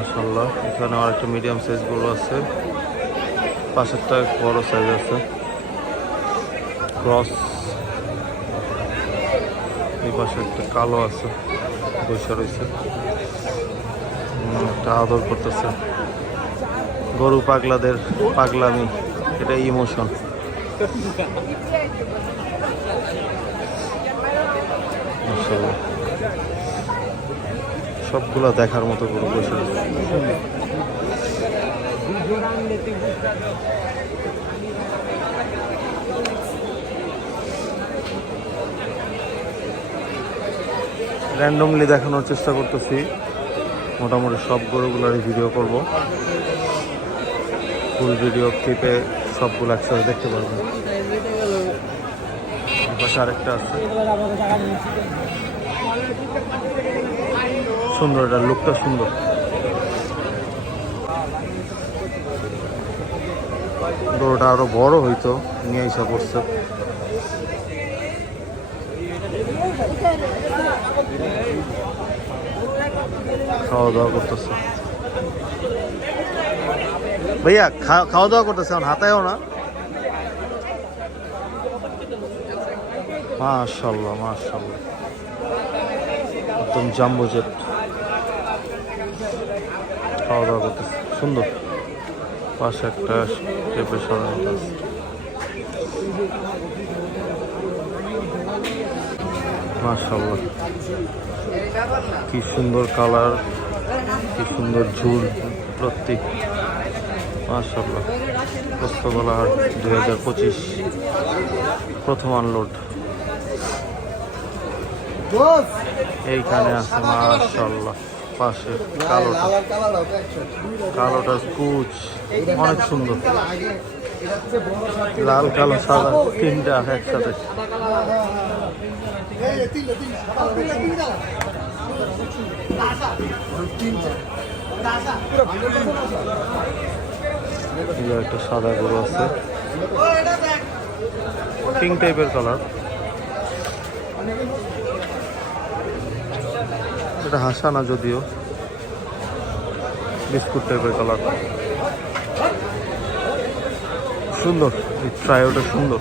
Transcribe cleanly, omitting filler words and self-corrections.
মাশাআল্লাহ, এখানে আর একটা মিডিয়াম সাইজ গরু আছে, পাশেরটা বড় সাইজ আছে ক্রস। এই পাশে একটা কালো আছে বসে রয়েছে, একটা আদর করতেছে। গরু পাগলাদের পাগলামি, এটা ইমোশন। মাশাআল্লাহ, সবগুলা দেখার মতো গরু বসে রয়েছে। র্যান্ডমলি দেখানোর চেষ্টা করতেছি, মোটামুটি সব গরুগুলোরই ভিডিও করব। ফুল ভিডিও ক্লিপে সবগুলো একসাথে দেখতে পারবেন। পাশে আরেকটা আছে, সুন্দর, এটা লুকটা সুন্দর। গরুটা আরো বড় হইতো, নিয়ে এসে পড়ছে। খাওয়া দাওয়া করতেছে ভাইয়া, খাওয়া দাওয়া করতেছে, এখন হাতায়ও না। মাশাআল্লাহ মাশাআল্লাহ, একদম জাম্বো জেট। খাওয়া দাওয়া করতেছে, সুন্দর। পাশে একটা টেপে সরানো আছে। মাশাআল্লাহ, কি সুন্দর কালার, কি সুন্দর ঝুল প্রত্যেক। মাশাআল্লাহ, পোস্তগোলা 2025 প্রথম আনলোড এইখানে আছে। মাশাআল্লাহ, পাশে কালোটার কুচ অনেক সুন্দর, লাল কালো সাদা তিনটা একসাথে। একটা সাদা গরু আছে, পিঙ্ক টাইপের কালার। এটা হাসা না, যদিও বিস্কুট টাইপের কালার। সুন্দর, এই ট্রায়োটা সুন্দর।